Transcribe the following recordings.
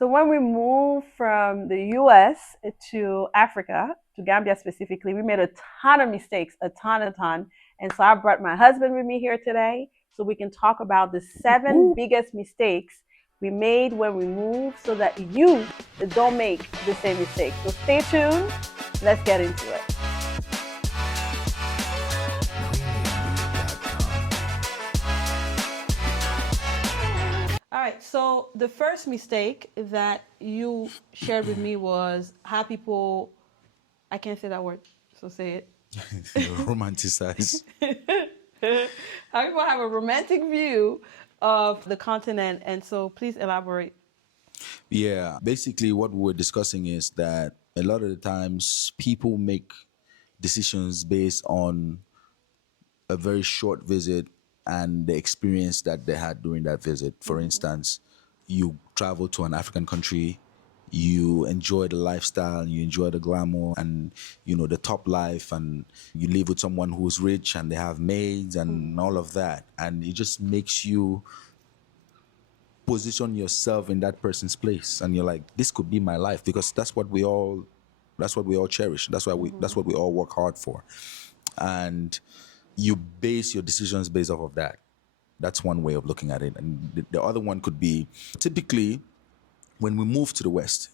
So when we moved from the US to Africa, to Gambia specifically, we made a ton of mistakes, a ton, a ton. And so I brought my husband with me here today so we can talk about the seven biggest mistakes we made when we moved so that you don't make the same mistakes. So stay tuned. Let's get into it. All right. So the first mistake that you shared with me was how people, I can't say that word, so say it. Romanticize. How people have a romantic view of the continent. And so please elaborate. Yeah, basically, what we were discussing is that a lot of the times people make decisions based on a very short visit and the experience that they had during that visit. For instance, you travel to an African country, you enjoy the lifestyle, you enjoy the glamour and the top life, and you live with someone who's rich and they have maids and all of that, and it just makes you position yourself in that person's place, and you're like, this could be my life, because that's what we all cherish, that's what we all work hard for, and you base your decisions based off of that. That's one way of looking at it. And the other one could be, typically when we move to the West,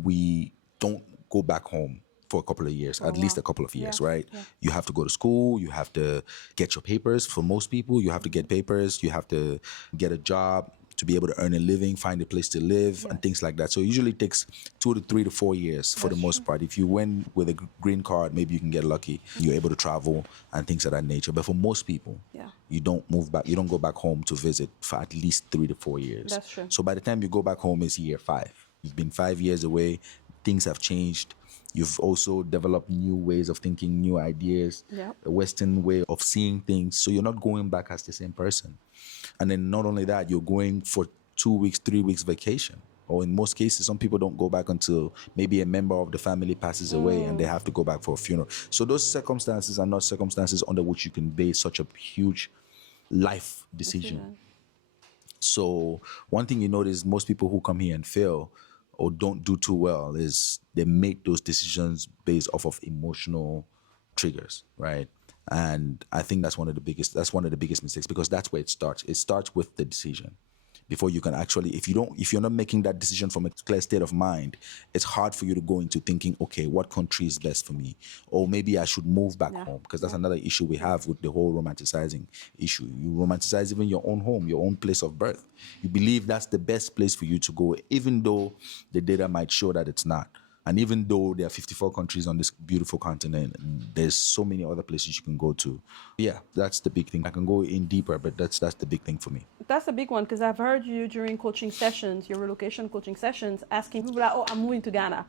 we don't go back home for a couple of years, at least a couple of years, right? Yeah. You have to go to school, you have to get your papers. For most people, you have to get papers, you have to get a job to be able to earn a living, find a place to live, and things like that. So it usually takes 2 to 3 to 4 years for the most part. If you went with a green card, maybe you can get lucky. You're able to travel and things of that nature. But for most people, you don't move back. You don't go back home to visit for at least 3 to 4 years. That's true. So by the time you go back home, it's year 5. You've been 5 years away. Things have changed. You've also developed new ways of thinking, new ideas, a Western way of seeing things. So you're not going back as the same person. And then not only that, you're going for 2 weeks, 3 weeks vacation. Or in most cases, some people don't go back until maybe a member of the family passes away and they have to go back for a funeral. So those circumstances are not circumstances under which you can base such a huge life decision. So one thing you notice, most people who come here and fail or don't do too well is they make those decisions based off of emotional triggers, right? And I think that's one of the biggest mistakes, because that's where it starts. It starts with the decision. Before you can actually, if you're not making that decision from a clear state of mind, it's hard for you to go into thinking, okay, what country is best for me? Or maybe I should move back home, because that's another issue we have with the whole romanticizing issue. You romanticize even your own home, your own place of birth. You believe that's the best place for you to go, even though the data might show that it's not. And even though there are 54 countries on this beautiful continent, there's so many other places you can go to. Yeah, that's the big thing. I can go in deeper, but that's the big thing for me. That's a big one, because I've heard you during coaching sessions, your relocation coaching sessions, asking people like, oh, I'm moving to Ghana,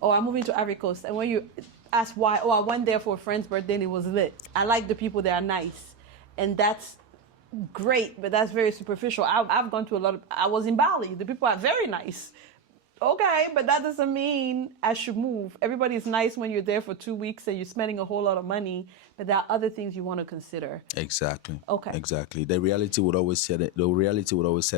or I'm moving to Ivory Coast. And when you ask why, oh, I went there for a friend's birthday and it was lit. I like the people, they are nice. And that's great, but that's very superficial. I've gone to I was in Bali. The people are very nice. Okay, but that doesn't mean I should move. Everybody is nice when you're there for 2 weeks and you're spending a whole lot of money, but there are other things you want to consider. Exactly. Okay. Exactly. The reality would always set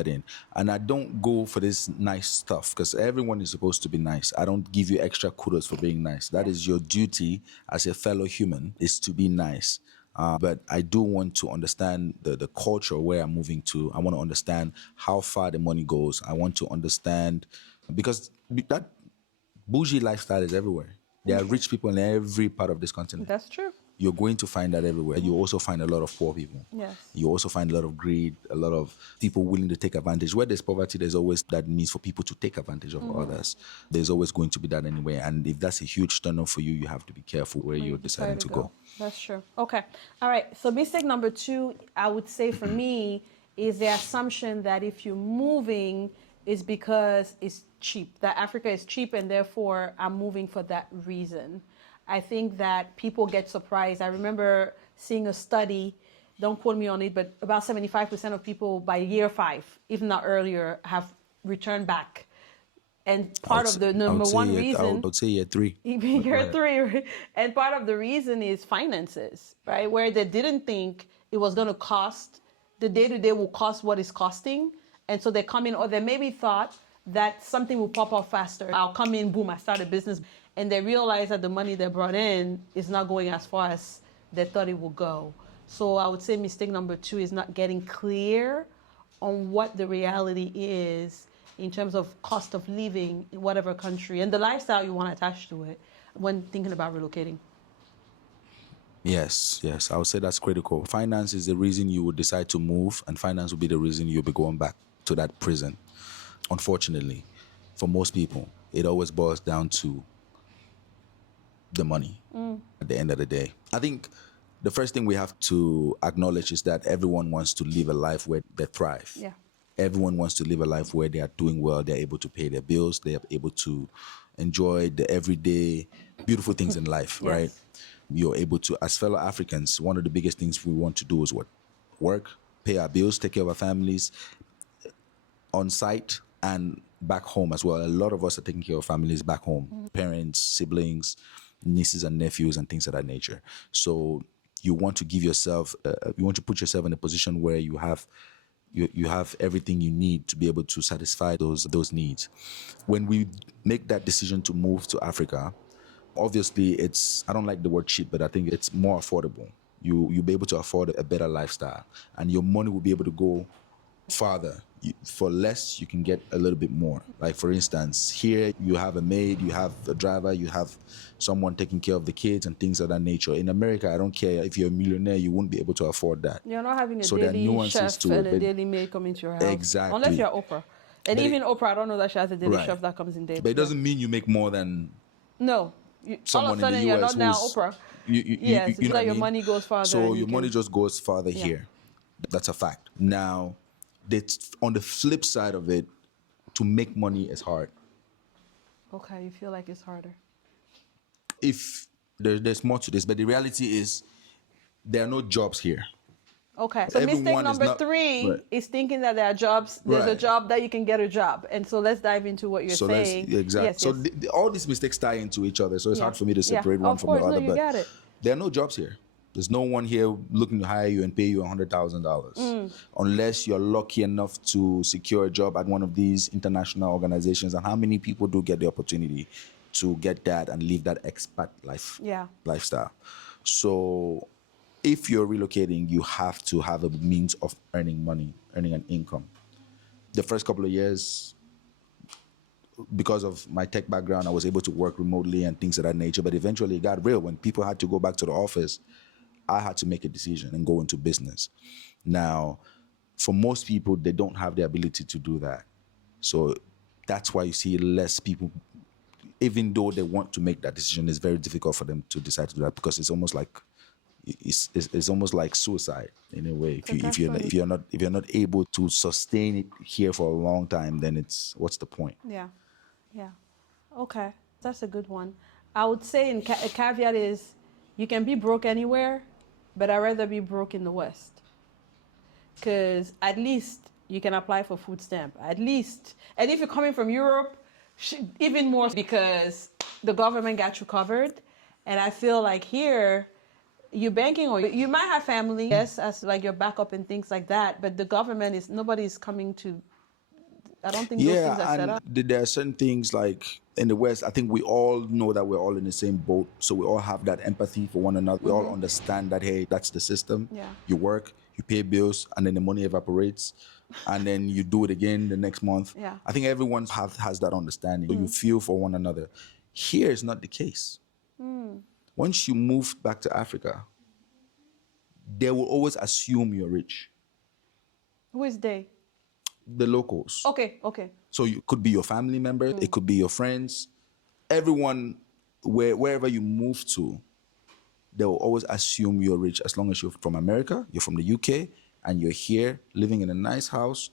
in. And I don't go for this nice stuff, because everyone is supposed to be nice. I don't give you extra kudos for being nice. That is your duty as a fellow human, is to be nice. But I do want to understand the culture where I'm moving to. I want to understand how far the money goes. I want to understand, because that bougie lifestyle is everywhere. There are rich people in every part of this continent. That's true. You're going to find that everywhere. You also find a lot of poor people. Yes. You also find a lot of greed, a lot of people willing to take advantage. Where there's poverty, there's always that means for people to take advantage of others. There's always going to be that anyway. And if that's a huge turn off for you, you have to be careful where you're deciding to go. That's true. Okay. All right. So mistake number 2, I would say for me, is the assumption that if you're moving, is because it's cheap, that Africa is cheap, and therefore I'm moving for that reason. I think that people get surprised. I remember seeing a study, don't quote me on it, but about 75% of people by year 5, if not earlier, have returned back. And part of the number one reason, I would say year 3. Year 3, and part of the reason is finances, right? Where they didn't think it was going to cost, the day-to-day will cost what it's costing. And so they come in, or they maybe thought that something will pop up faster. I'll come in, boom, I start a business, and they realize that the money they brought in is not going as far as they thought it would go. So I would say mistake number 2 is not getting clear on what the reality is in terms of cost of living in whatever country and the lifestyle you want to attach to it when thinking about relocating. Yes, I would say that's critical. Finance is the reason you would decide to move, and finance will be the reason you'll be going back to that prison. Unfortunately, for most people, it always boils down to the money at the end of the day. I think the first thing we have to acknowledge is that everyone wants to live a life where they thrive. Yeah. Everyone wants to live a life where they are doing well, they're able to pay their bills, they are able to enjoy the everyday beautiful things in life, Yes. right? You're able to, as fellow Africans, one of the biggest things we want to do is what? Work, pay our bills, take care of our families on site and back home as well. A lot of us are taking care of families back home, parents, siblings, nieces and nephews and things of that nature. So you want to give yourself, you want to put yourself in a position where you have everything you need to be able to satisfy those needs. When we make that decision to move to Africa, obviously I don't like the word cheap, but I think it's more affordable. You'll be able to afford a better lifestyle, and your money will be able to go farther. For less, you can get a little bit more. Like, for instance, here you have a maid, you have a driver, you have someone taking care of the kids and things of that nature. In America, I don't care if you're a millionaire, you won't be able to afford that. You're not having a So there are daily nuances chef to it, and a but- daily maid coming to your house. Exactly. Unless you're Oprah. And But even Oprah, I don't know that she has a daily Right. chef that comes in daily. But it doesn't mean you make more than No. All someone of a sudden, in the you're US not now who's- Oprah. You Yes, know it's what like I your mean? money goes farther. So and your money can- just goes farther Yeah. here. That's a fact. Now, on the flip side of it, to make money is hard. Okay, you feel like it's harder. If there's more to this, but the reality is there are no jobs here. Okay, so mistake Everyone is number not- 3 Right. is thinking that there are jobs. There's a Right. job that you can get a job, and so let's dive into what you're So saying. exactly. Yes, So yes. all these mistakes tie into each other. So it's Yeah. hard for me to Yeah. separate one Of from course, the no, other. you But got it. there are no jobs here. There's no one here looking to hire you and pay you $100,000 unless you're lucky enough to secure a job at one of these international organizations. And how many people do get the opportunity to get that and live that expat lifestyle? So if you're relocating, you have to have a means of earning money, earning an income. The first couple of years, because of my tech background, I was able to work remotely and things of that nature. But eventually it got real. When people had to go back to the office, I had to make a decision and go into business. Now, for most people, they don't have the ability to do that. So that's why you see less people, even though they want to make that decision, it's very difficult for them to decide to do that, because it's almost like it's almost like suicide in a way. If you're not able to sustain it here for a long time, then what's the point? Yeah. Okay, that's a good one. I would say a caveat is you can be broke anywhere, but I'd rather be broke in the West, because at least you can apply for food stamp. At least, and if you're coming from Europe, even more, because the government got you covered. And I feel like here, you're banking, or you might have family, yes, as like your backup and things like that, but the government nobody's coming to. I don't think those things are set up. There are certain things like in the West, I think we all know that we're all in the same boat. So we all have that empathy for one another. We all understand that, hey, that's the system. Yeah. You work, you pay bills, and then the money evaporates. And then you do it again the next month. Yeah. I think everyone has that understanding. So you feel for one another. Here is not the case. Once you move back to Africa, they will always assume you're rich. Who is they? The locals. Okay. So it could be your family members, it could be your friends. Everyone, wherever you move to, they will always assume you're rich as long as you're from America, you're from the UK, and you're here living in a nice house.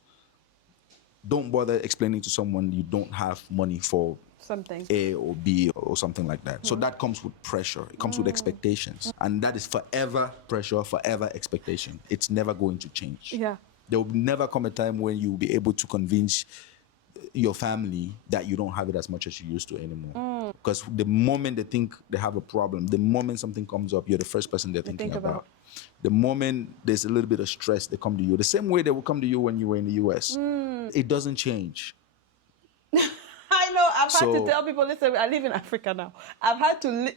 Don't bother explaining to someone you don't have money for Something. A or B or something like that. So that comes with pressure. It comes with expectations. And that is forever pressure, forever expectation. It's never going to change. Yeah. There will never come a time when you will be able to convince your family that you don't have it as much as you used to anymore. Because the moment they think they have a problem, the moment something comes up, you're the first person they're thinking about. The moment there's a little bit of stress, they come to you. The same way they will come to you when you were in the US. It doesn't change. I've had to tell people, listen, I live in Africa now. I've had to, and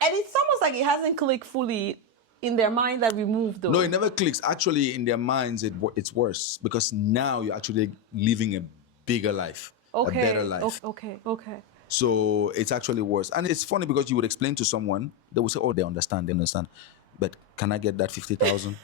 it's almost like it hasn't clicked fully in their mind that we moved though. No, it never clicks. Actually, in their minds, it's worse because now you're actually living a bigger life, a better life. Okay. So it's actually worse. And it's funny because you would explain to someone, they would say, oh, they understand. But can I get that 50,000?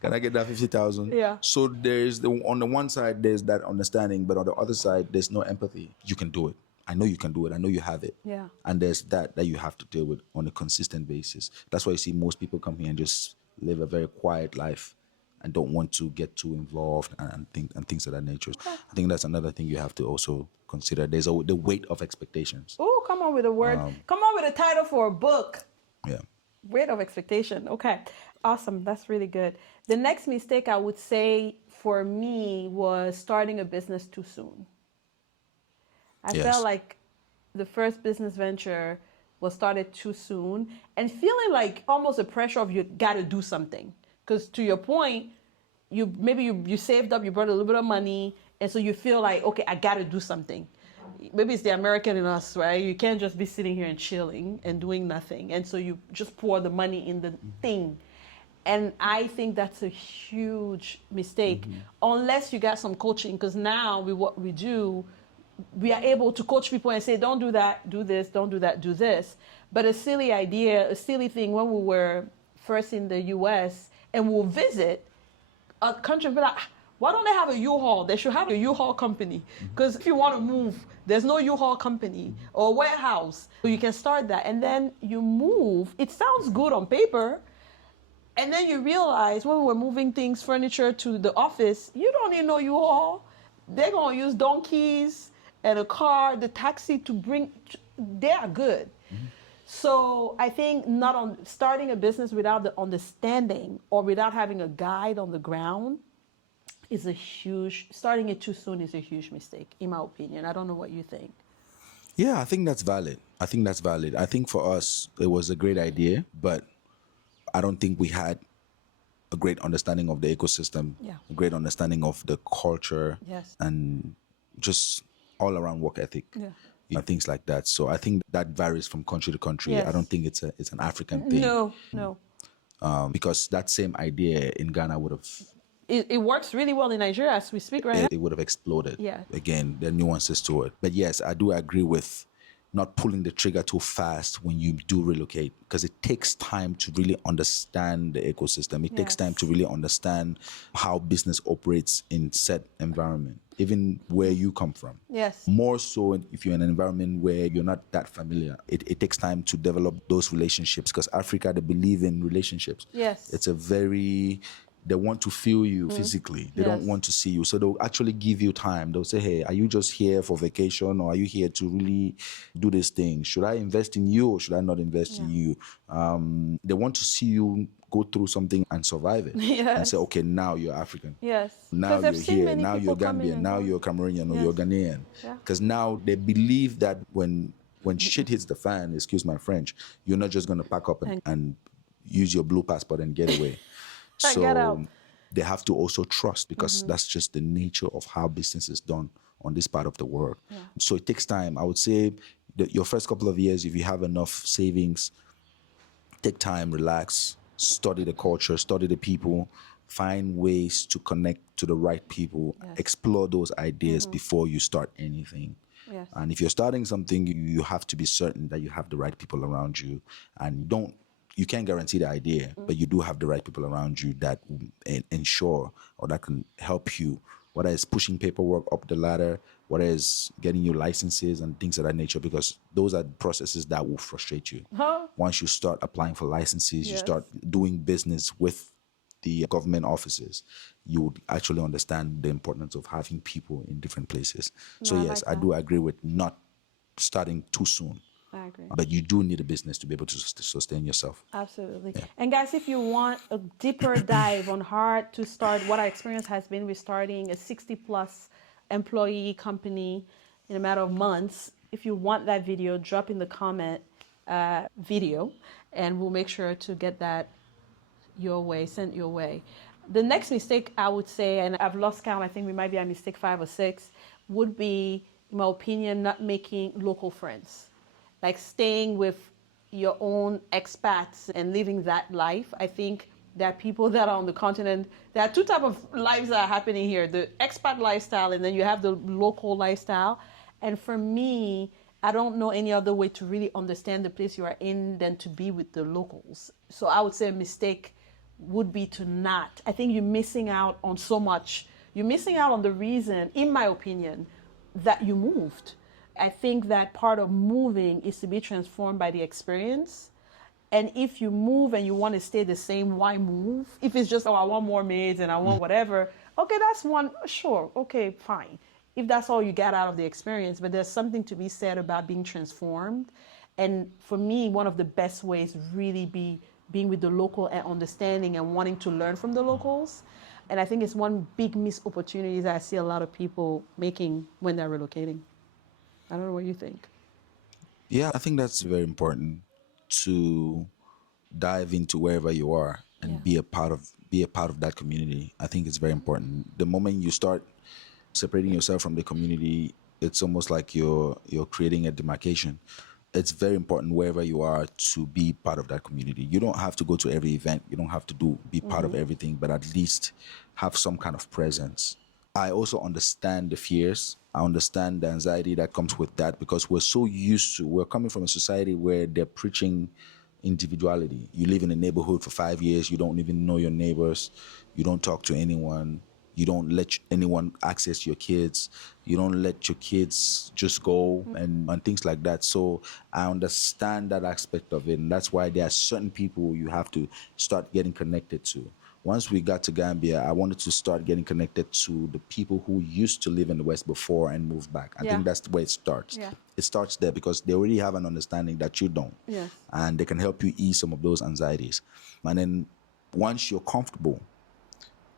Can I get that 50,000? Yeah. So on the one side, there's that understanding, but on the other side, there's no empathy. You can do it. I know you can do it. I know you have it. Yeah. And there's that you have to deal with on a consistent basis. That's why you see most people come here and just live a very quiet life and don't want to get too involved and things of that nature. Okay. I think that's another thing you have to also consider. There's the weight of expectations. Oh, come on with a word. Come on with a title for a book. Yeah. Weight of expectation. Okay. Awesome. That's really good. The next mistake I would say for me was starting a business too soon. I felt like the first business venture was started too soon and feeling like almost a pressure of you got to do something. Because to your point, you saved up, you brought a little bit of money, and so you feel like, okay, I got to do something. Maybe it's the American in us, right? You can't just be sitting here and chilling and doing nothing. And so you just pour the money in the thing. And I think that's a huge mistake, unless you got some coaching. Because now with what we do, we are able to coach people and say, don't do that, do this, don't do that, do this. But a silly idea, a silly thing when we were first in the US and we'll visit a country and be like, why don't they have a U-Haul? They should have a U-Haul company. Because if you want to move, there's no U-Haul company or warehouse. So you can start that. And then you move. It sounds good on paper. And then you realize when we were moving things, furniture to the office, you don't need no U-Haul. They're going to use donkeys and a car, the taxi to bring. They are good. So I think starting a business without the understanding or without having a guide on the ground is starting it too soon is a huge mistake, in my opinion. I don't know what you think. Yeah, I think that's valid. I think for us, it was a great idea, but I don't think we had a great understanding of the ecosystem, a great understanding of the culture, and just all around work ethic. Things like that. So I think that varies from country to country. I don't think it's an African thing. No. Because that same idea in Ghana would have... It works really well in Nigeria as we speak right now. It would have exploded. Yeah. Again, there are nuances to it. But yes, I do agree with not pulling the trigger too fast when you do relocate, because it takes time to really understand the ecosystem. It takes time to really understand how business operates in set environment, even where you come from. Yes. More so if you're in an environment where you're not that familiar. It takes time to develop those relationships, because Africa, they believe in relationships. Yes. It's they want to feel you physically. They don't want to see you. So they'll actually give you time. They'll say, hey, are you just here for vacation, or are you here to really do this thing? Should I invest in you or should I not invest in you? They want to see you go through something and survive it. And say, okay, now you're African. Yes. Now you're here. Now you're Gambian. Now you're Cameroonian or you're Ghanaian. Because now they believe that when shit hits the fan, excuse my French, you're not just going to pack up and use your blue passport and get away. So they have to also trust, because that's just the nature of how business is done on this part of the world. So it takes time. I would say that your first couple of years, if you have enough savings, take time, relax, study the culture, study the people, find ways to connect to the right people, explore those ideas before you start anything. And if you're starting something, you have to be certain that you have the right people around you, and you can't guarantee the idea, but you do have the right people around you that ensure or that can help you, whether it's pushing paperwork up the ladder, whether it's getting you licenses and things of that nature, because those are processes that will frustrate you. Once you start applying for licenses, you start doing business with the government offices, you would actually understand the importance of having people in different places. So yes, I do agree with not starting too soon. I agree. But you do need a business to be able to sustain yourself. Absolutely. Yeah. And guys, if you want a deeper dive on how to start, what our experience has been with starting a 60+ employee company in a matter of months, if you want that video, drop in the comment video, and we'll make sure to get that sent your way. The next mistake I would say, and I've lost count, I think we might be at mistake 5 or 6, would be, in my opinion, not making local friends. Like staying with your own expats and living that life. I think there are people that are on the continent. There are two types of lives that are happening here: the expat lifestyle, and then you have the local lifestyle. And for me, I don't know any other way to really understand the place you are in than to be with the locals. So I would say a mistake would be to not. I think you're missing out on so much. You're missing out on the reason, in my opinion, that you moved. I think that part of moving is to be transformed by the experience. And if you move and you want to stay the same, why move? If it's just, oh, I want more maids and I want whatever, okay, that's one, sure, okay, fine. If that's all you get out of the experience, but there's something to be said about being transformed. And for me, one of the best ways really be being with the local and understanding and wanting to learn from the locals. And I think it's one big missed opportunity that I see a lot of people making when they're relocating. I don't know what you think. Yeah, I think that's very important to dive into wherever you are and be a part of that community. I think it's very important. The moment you start separating yourself from the community, it's almost like you're creating a demarcation. It's very important wherever you are to be part of that community. You don't have to go to every event. You don't have to be part of everything, but at least have some kind of presence. I also understand the fears. I understand the anxiety that comes with that because we're coming from a society where they're preaching individuality. You live in a neighborhood for 5 years. You don't even know your neighbors. You don't talk to anyone. You don't let anyone access your kids. You don't let your kids just go and things like that. So I understand that aspect of it. And that's why there are certain people you have to start getting connected to. Once we got to Gambia, I wanted to start getting connected to the people who used to live in the West before and moved back. I think that's the way it starts. Yeah. It starts there because they already have an understanding that you don't. Yes. And they can help you ease some of those anxieties. And then once you're comfortable,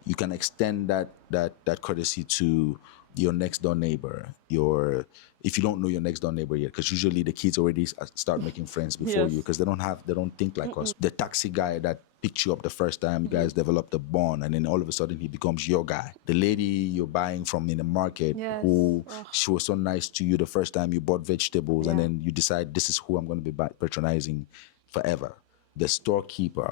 you can extend that courtesy to your next door neighbor. If you don't know your next door neighbor yet, because usually the kids already start making friends before you because they don't think like us. The taxi guy that picked you up the first time, you guys developed a bond, and then all of a sudden he becomes your guy. The lady you're buying from in the market she was so nice to you the first time you bought vegetables, and then you decide this is who I'm going to be patronizing forever. The storekeeper,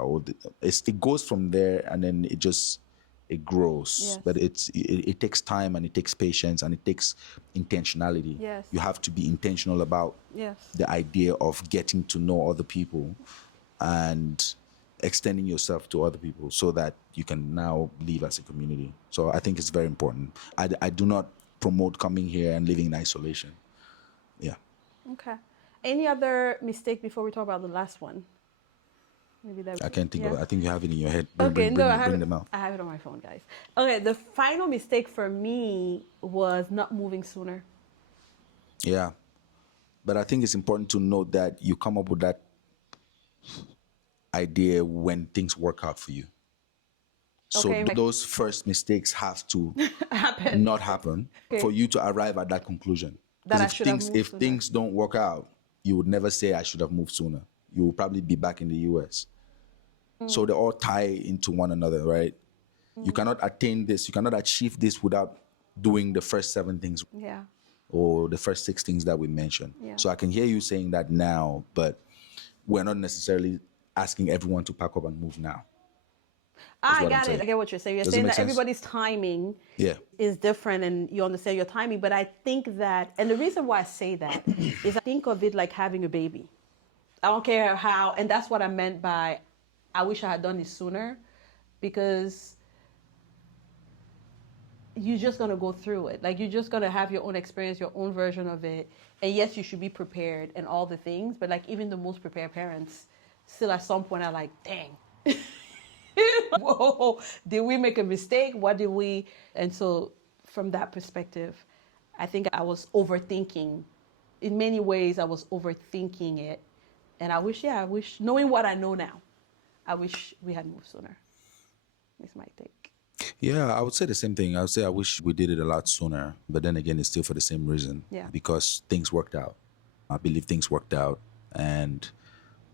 it goes from there, and then it grows, but it takes time and it takes patience and it takes intentionality. Yes. You have to be intentional about the idea of getting to know other people and extending yourself to other people so that you can now live as a community. So I think it's very important. I do not promote coming here and living in isolation. Yeah. Okay. Any other mistake before we talk about the last one? Maybe that I can't think of it. I think you have it in your head. Bring them out. I have it on my phone, guys. Okay, the final mistake for me was not moving sooner. Yeah. But I think it's important to note that you come up with that idea when things work out for you. So those first mistakes have to not happen for you to arrive at that conclusion. Because if things don't work out, you would never say I should have moved sooner. You will probably be back in the US. So they all tie into one another, right? You cannot attain this, you cannot achieve this without doing the first 7 things. Yeah. Or the first 6 things that we mentioned. Yeah. So I can hear you saying that now, but we're not necessarily asking everyone to pack up and move now. I got it. I get what you're saying. You're saying that everybody's timing is different and you understand your timing. But I think that, and the reason why I say that is I think of it like having a baby. I don't care how, and that's what I meant by I wish I had done this sooner, because you're just going to go through it. Like, you're just going to have your own experience, your own version of it. And yes, you should be prepared and all the things, but like even the most prepared parents still at some point are like, dang, whoa, did we make a mistake? What did we? And so from that perspective, I think I was overthinking. In many ways, I was overthinking it. And I wish, knowing what I know now, I wish we had moved sooner. This might take. Yeah, I would say the same thing. I would say I wish we did it a lot sooner. But then again, it's still for the same reason. Yeah. Because things worked out. I believe things worked out.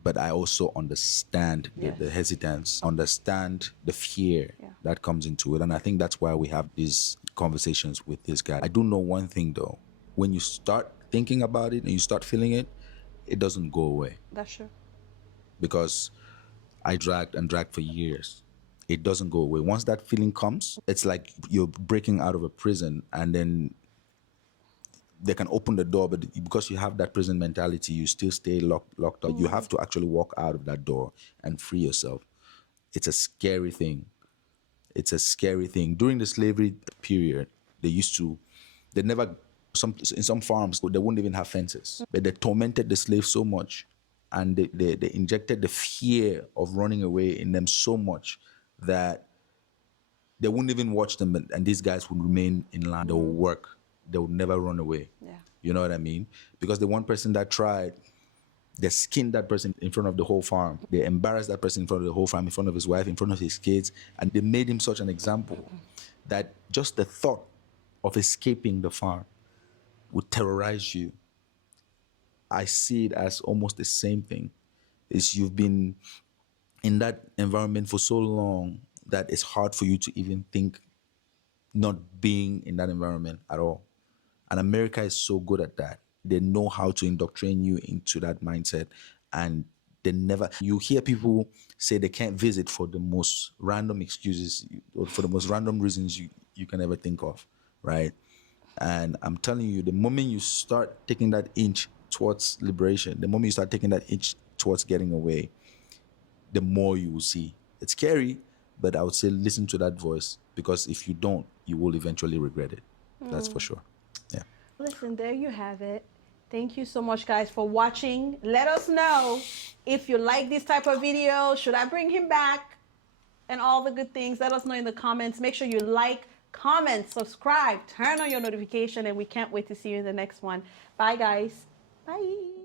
but I also understand the hesitance, understand the fear that comes into it. And I think that's why we have these conversations with this guy. I do know one thing though, when you start thinking about it and you start feeling it, it doesn't go away. That's true. Because I dragged for years. It doesn't go away. Once that feeling comes, it's like you're breaking out of a prison, and then they can open the door, but because you have that prison mentality, you still stay locked up. You have to actually walk out of that door and free yourself. It's a scary thing. It's a scary thing. During the slavery period, in some farms, they wouldn't even have fences. But they tormented the slaves so much, and they injected the fear of running away in them so much that they wouldn't even watch them, and these guys would remain in line. They would work. They would never run away. Yeah. You know what I mean? Because the one person that tried, they skinned that person in front of the whole farm. They embarrassed that person in front of the whole farm, in front of his wife, in front of his kids, and they made him such an example that just the thought of escaping the farm would terrorize you. I see it as almost the same thing. Is you've been in that environment for so long that it's hard for you to even think not being in that environment at all. And America is so good at that. They know how to indoctrinate you into that mindset. And you hear people say they can't visit for the most random excuses, or for the most random reasons you can ever think of, right? And I'm telling you, the moment you start taking that inch towards liberation, the moment you start taking that inch towards getting away, the more you will see. It's scary, but I would say listen to that voice, because if you don't, you will eventually regret it. That's for sure. Yeah. Listen, there you have it. Thank you so much, guys, for watching. Let us know if you like this type of video. Should I bring him back? And all the good things. Let us know in the comments. Make sure you like, comment, subscribe, turn on your notification, and we can't wait to see you in the next one. Bye, guys. Bye.